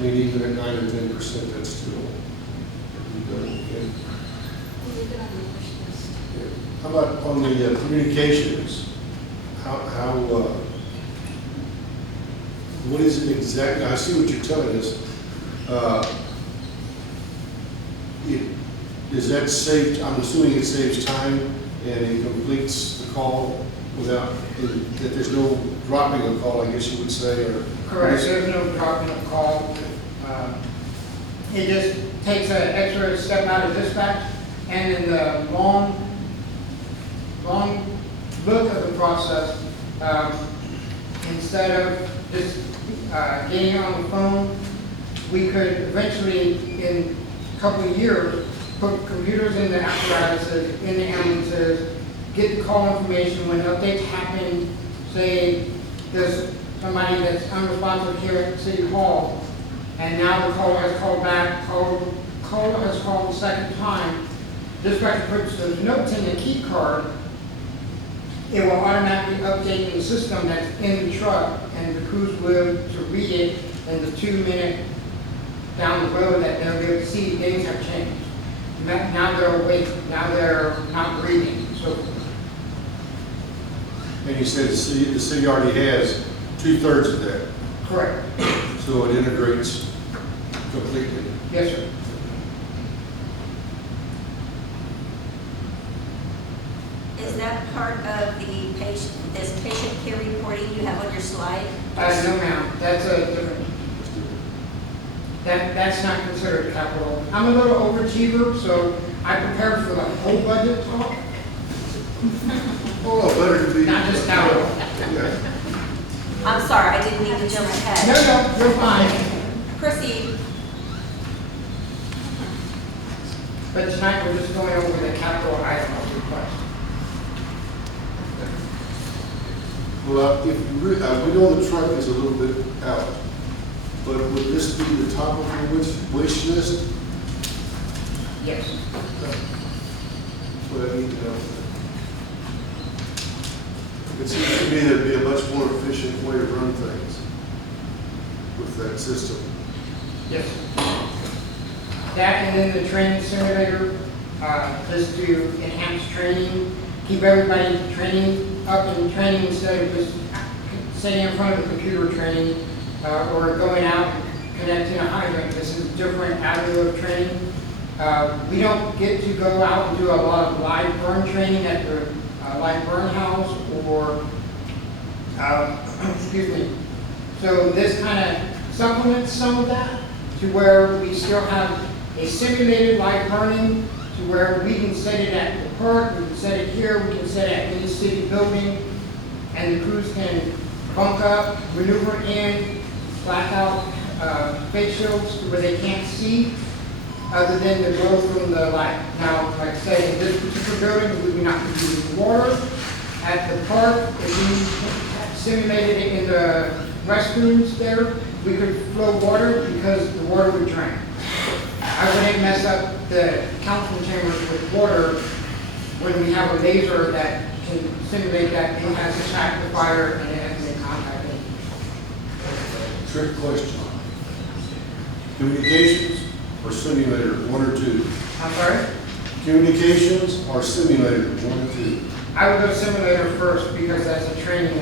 I mean, even at 9 or 10%, that's still pretty good. Okay. Yeah. How about on the communications? What is it exactly? I see what you're telling us. Does that save, I'm assuming it saves time and it completes the call without, that there's no dropping a call, I guess you would say, or? Correct, there's no dropping a call. It just takes an extra step out of dispatch, and in the long look of the process, instead of just getting on the phone, we could eventually, in a couple of years, put computers in the apparatuses, in the ambulances, get the call information when updates happen. Say there's somebody that's unresponsive here at City Hall, and now the caller has called back, caller has called the second time. Dispatcher puts those notes in the key card, it will automatically update in the system that's in the truck, and the crews will to read it in the 2 minute down the road that they'll be able to see things have changed. Now they're awake, now they're not breathing, so. And you said the city already has 2/3 of that, Correct. so it integrates completely. Yes, sir. Is that part of the patient, this patient care reporting you have on your slide? No, ma'am. That's a different. That's not considered capital. I'm a little overachiever, so I prepared for the whole budget talk, Oh, better to be. not just capital. Yeah. I'm sorry, I didn't mean to jump ahead. No, you're fine. Proceed. But tonight we're just going over the capital item of request. Well, if we know the truck is a little bit out, but would this be the top of your wish list? Yes. That's what I need to know. It seems to me there'd be a much more efficient way to run things with that system. Yes. That and then the training simulator, just to enhance training, keep everybody training up in training instead of just sitting in front of the computer training or going out and connecting a hydrant. This is a different avenue of training. We don't get to go out and do a lot of live burn training at the live burn house or, excuse me. So this kind of supplements some of that to where we still have a simulated live burning to where we can set it at the park, we can set it here, we can set it at any city building, and the crews can bunk up, maneuver in, black out face shields to where they can't see other than the glow from the light. Now, like I say, in this particular building, we do not use water. At the park, if we simulated it in the restrooms there, we could flow water because the water would drain. I wouldn't mess up the council chambers with water when we have a laser that can simulate that it has to track the fire and it has to make contact. Trick question. Communications or simulator, 1 or 2? I'm sorry? Communications or simulator, 1 or 2? I would go simulator first because that's a training.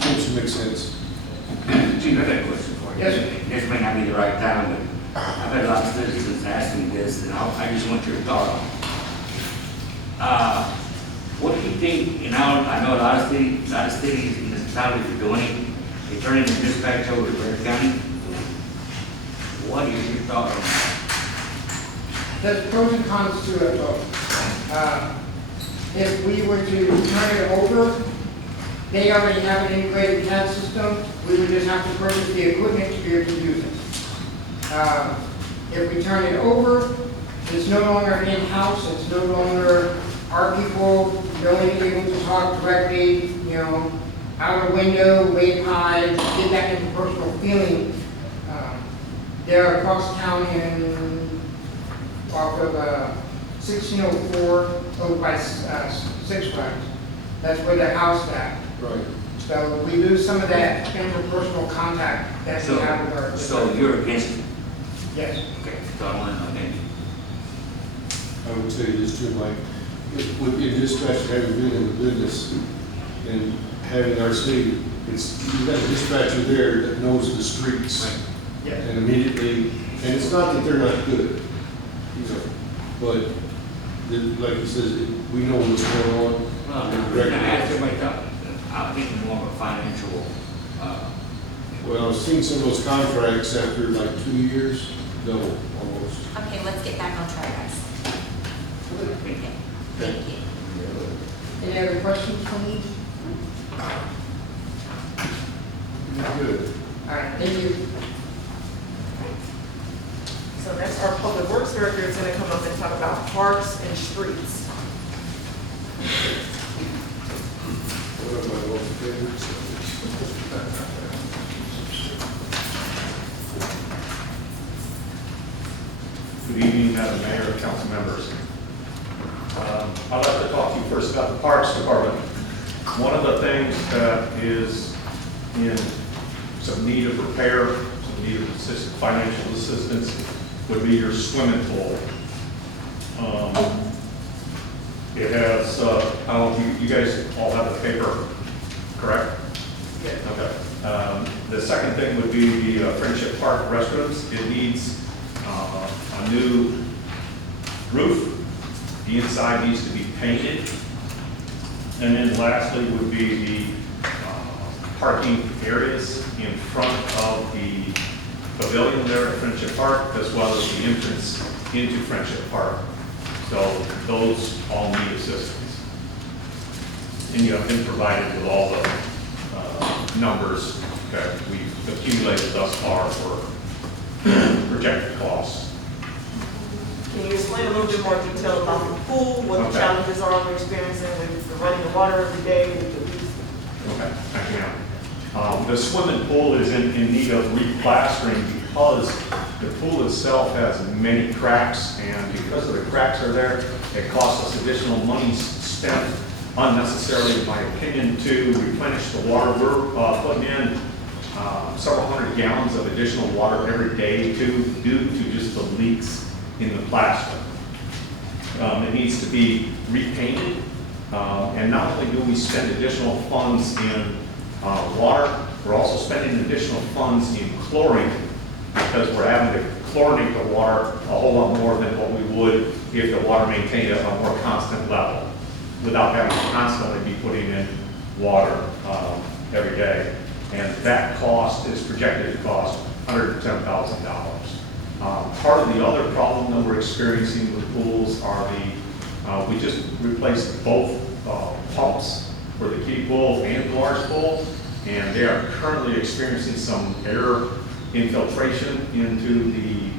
Seems to make sense. Chief, I got a question for you. Yes, sir. This may not be the right time, but I've had a lot of citizens asking me this, and I just want your thought on it. What do you think, I know a lot of cities and municipalities are doing it, they turn in the dispatch over to Ware County. What is your thought on that? There's pros and cons to it both. If we were to turn it over, they already have an integrated CAD system. We would just have to purchase the equipment to be able to use it. If we turn it over, it's no longer in-house. It's no longer our people. You're only able to talk directly, out a window, wave high, get that interpersonal feeling. They're across town off of 1604 over by Six Flags. That's where the house at. Right. So we lose some of that interpersonal contact that we have with our. So you're against it? Yes. Okay, so I want to know, maybe. I would say this too, Mike, in dispatch, having been in the business and having our city, you've got a dispatcher there that knows the streets. Yes. And immediately, and it's not that they're not good, you know, but like he says, we know what's going on. Well, and I'm going to ask recognize- everybody, I think more of a financial, Well, I've seen some of those contracts after like 2 years, double almost. Okay, let's get back on track, guys. Okay, thank you. Any other questions from you? Good. All right, thank you. So next, our public works director is gonna come up and talk about parks and streets. One of my most favorites. Good evening, Madam Mayor, council members. I'd like to talk to you first about the Parks Department. One of the things that is in some need of repair, some need of financial assistance, would be your swimming pool. It has, I don't know, you guys all have the paper, correct? Yeah. Okay. The second thing would be the Friendship Park restrooms. It needs a new roof. The inside needs to be painted. And then lastly would be the parking areas in front of the pavilion there at Friendship Park, as well as the entrance into Friendship Park. So those all need assistance. And you have been provided with all the numbers that we've accumulated thus far for projected costs. Can you explain a little bit more detail about the pool, what the Okay. challenges are we're experiencing with the running of water every day, with the leaks? Okay, thank you, ma'am. The swimming pool is in need of replastering because the pool itself has many cracks, and because of the cracks are there, it costs us additional money spent unnecessarily, in my opinion, to replenish the water. We're putting in several hundred gallons of additional water every day due to just the leaks in the plaster. It needs to be repainted, and not only do we spend additional funds in water, we're also spending additional funds in chlorine because we're having to chlorinate the water a whole lot more than what we would if the water maintained at a more constant level without having to constantly be putting in water every day. And that cost is projected to cost $110,000. Part of the other problem that we're experiencing with pools are we just replaced both pumps for the kiddie pool and the large pool, and they are currently experiencing some air infiltration into the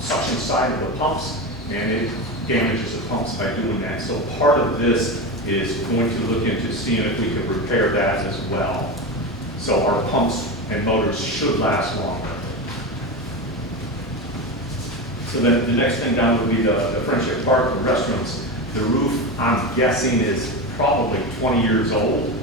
suction side of the pumps, and it damages the pumps by doing that. So part of this is going to look into seeing if we can repair that as well. So our pumps and motors should last longer. So then the next thing down would be the Friendship Park, the restrooms. The roof, I'm guessing, is probably 20 years old.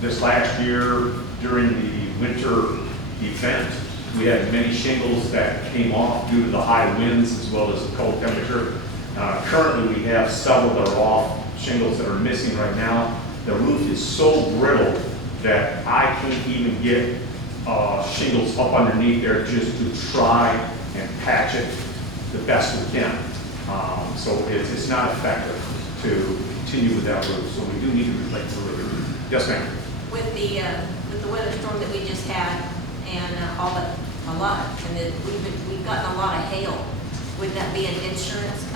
This last year, during the winter event, we had many shingles that came off due to the high winds as well as the cold temperature. Currently, we have several that are off, shingles that are missing right now. The roof is so brittle that I can't even get shingles up underneath there just to try and patch it the best we can. So it's not effective to continue with that roof, so we do need to replace the roof. Yes, ma'am. With the weather storm that we just had and a lot, and that we've gotten a lot of hail, would that be an insurance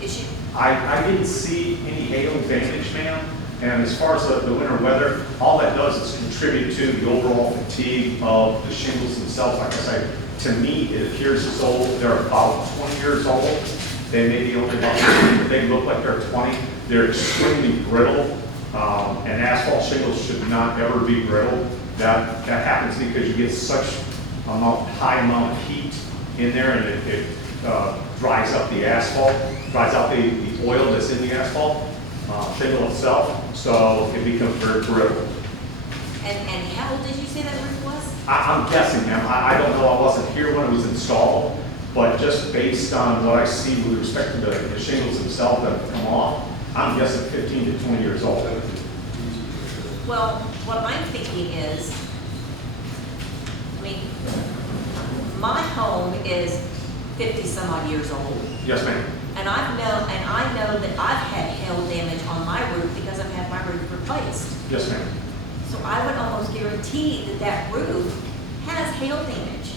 issue? I didn't see any hail damage, ma'am. And as far as the winter weather, all that does is contribute to the overall fatigue of the shingles themselves. Like I say, to me, it appears as though they're about 20 years old. They may be only about 20, but they look like they're 20. They're extremely brittle, and asphalt shingles should not ever be brittle. That happens because you get such high amount of heat in there, and it dries up the asphalt, dries out the oil that's in the asphalt. shingle itself, so it becomes very brittle. And how old did you say that roof was? I'm guessing, ma'am, I don't know, I wasn't here when it was installed, but just based on what I see with respect to the shingles themselves that have come off, I'm guessing 15 to 20 years old. Well, what I'm thinking is, I mean, my home is 50 some odd years old. Yes, ma'am. And I know that I've had hail damage on my roof because I've had my roof replaced. Yes, ma'am. So I would almost guarantee that that roof has hail damage.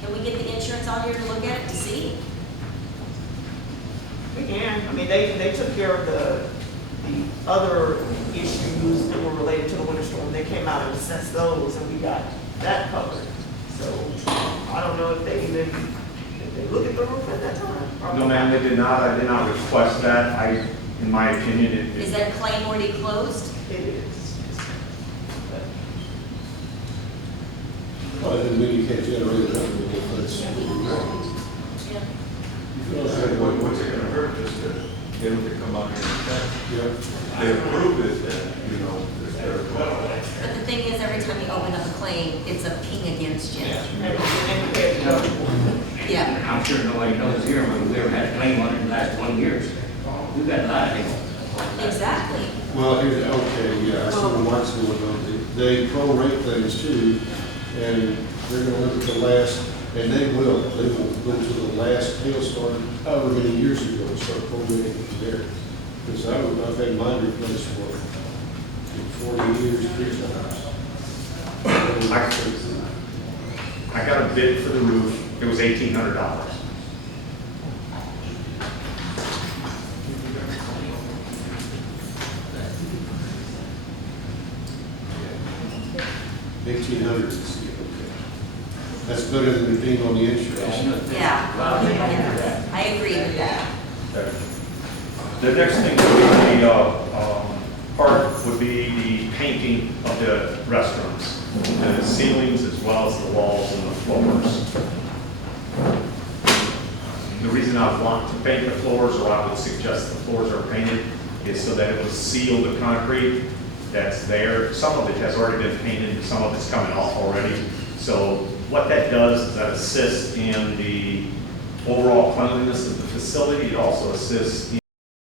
Can we get the insurance out here to look at it to see? We can, I mean, they took care of the other issues that were related to the winter storm. They came out and assessed those, and we got that covered. So I don't know if they look at the roof at that time. Probably No, ma'am, they did not, I did not request that. In my opinion, Is that claim already closed? It is. Well, then you can't generate it under the that's. Yeah. You can also have one, What's it gonna hurt just to get them to come out here and check? yeah. They approve it, then, you know, it's their fault. But the thing is, every time you open up a claim, it's a ping against you. Yeah. I'm sure nobody knows here, but we ever had a claim on it in the last 20 years. We've got a lot of people. Exactly. Well, here's, okay, yeah, I see what's going on. They prorate things too, and they're gonna look at the last, and they will go to the last hailstorm, however many years ago, and start prorating it there. Because I've had mine replaced for 40 years, 3 times. I got a bid for the roof, it was $1,800. $1,800, okay. That's better than it being on the insurance. Yeah. I agree with that. The next thing would be the part would be the painting of the restrooms, the ceilings as well as the walls and the floors. The reason I want to paint the floors, or I would suggest the floors are painted, is so that it will seal the concrete that's there. Some of it has already been painted, some of it's coming off already. So what that does is that assists in the overall cleanliness of the facility. It also assists in